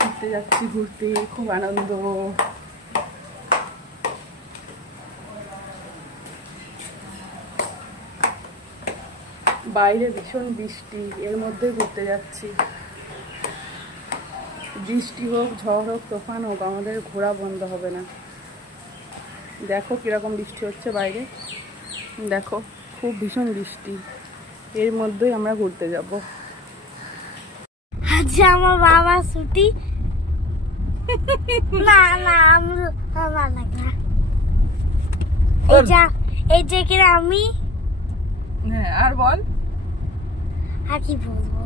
ঘুরতে যাচ্ছি, ঘুরতে খুব আনন্দ। বাইরে ভীষণ বৃষ্টি, এর মধ্যে ঘুরতে যাচ্ছি। বৃষ্টি হোক, ঝড় হোক, তুফান হোক, আমাদের ঘোরা বন্ধ হবে না। দেখো কিরকম বৃষ্টি হচ্ছে বাইরে, দেখো খুব ভীষণ বৃষ্টি, এর মধ্যেই আমরা ঘুরতে যাব। আচ্ছা আমার বাবা ছুটি না না আমার লাগা এই যে কি আমি। হ্যাঁ আর বল, আর কি বলবো,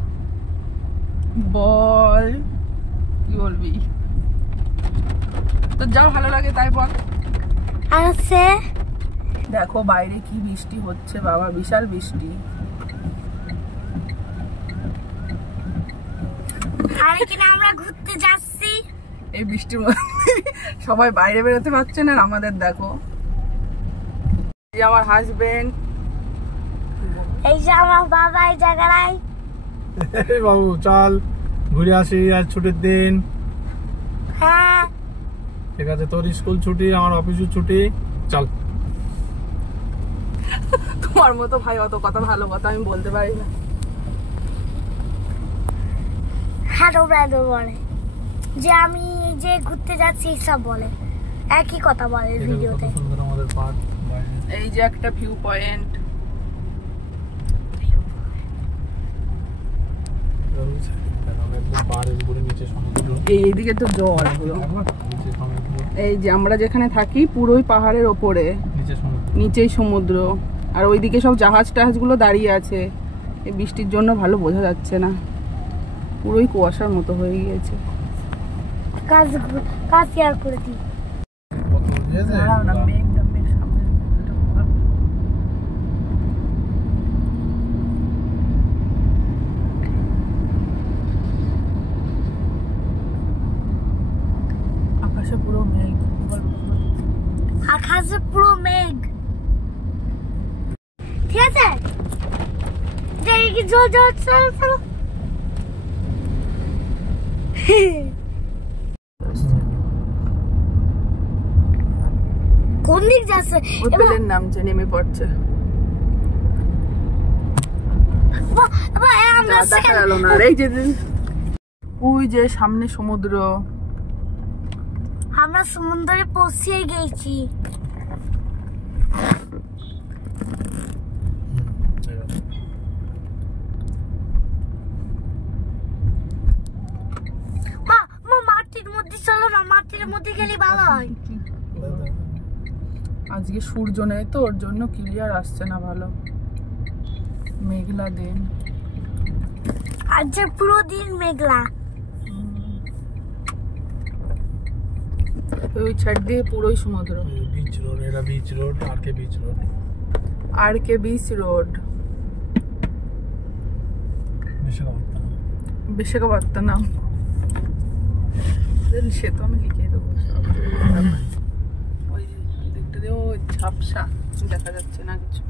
বল কি বলবি, তো যা ভালো লাগে তাই বল। আর সে দেখো বাইরে কি বৃষ্টি হচ্ছে বাবা, বিশাল বৃষ্টি। আরে কিনা আমরা ঘুরতে যাচ্ছি এই বৃষ্টির মধ্যে সবাই বাইরে বেরোতে পারছে না, আমাদের দেখো এই আমার হাজবেন্ড, এই যে আমার বাবা এই জায়গায়। বাবু চল ঘুরে আসি, আজ ছুটির দিন। হ্যাঁ ঠিক আছে, তোর স্কুল ছুটি, আমার অফিসও ছুটি, চল। তোমার মতো ভাই অত কথা, ভালো কথা আমি বলতে পারি না। হ্যালো ব্রাদার বলে যে আমি যে ঘুরতে যাচ্ছি সব বলে, একই কথা বলে ভিডিওতে। সুন্দর আমাদের পার্ক, এই যে একটা ভিউ পয়েন্ট, এইদিকে তো জল, এই যে আমরা যেখানে থাকি পুরোই পাহাড়ের ওপরে, নিচেই সমুদ্র, আর ওইদিকে সব জাহাজ টাহাজগুলো দাঁড়িয়ে আছে। এই বৃষ্টির জন্য ভালো বোঝা যাচ্ছে না, পুরোই কুয়াশার মতো হয়ে গিয়েছে। কাজ শেয়ার করে দিই। আকাশে পুরো মেঘ, আকাশে পুরো মেঘ, ঠিক আছে। দেখি কি জল জল চলো চলো। কোন দিক যাচ্ছে? প্লেন নামছে, নেমে পড়ছে। দেখা গেল না, এই যে ওই যে সামনে সমুদ্র, আমরা সমুদ্রে পৌঁছে গেছি। মাটির মধ্যে চলো না, মাটির মধ্যে গেলে ভালো হয়। আজকে সূর্য নেই তো, ওর জন্য ক্লিয়ার আসছে না ভালো, মেঘলা দিন, আজ পুরো দিন মেঘলা। ওই ছাড় দিয়ে পুরোই সমুদ্র। বিচ রোড, এটা বিচ রোড, আর কে বিচ রোড, আর কে বিচ রোড, বিশাখাপত্তনম। সে তো আমি লিখে দেবো, ওই দিকটা দিয়েও ঝাপসা, দেখা যাচ্ছে না কিছু।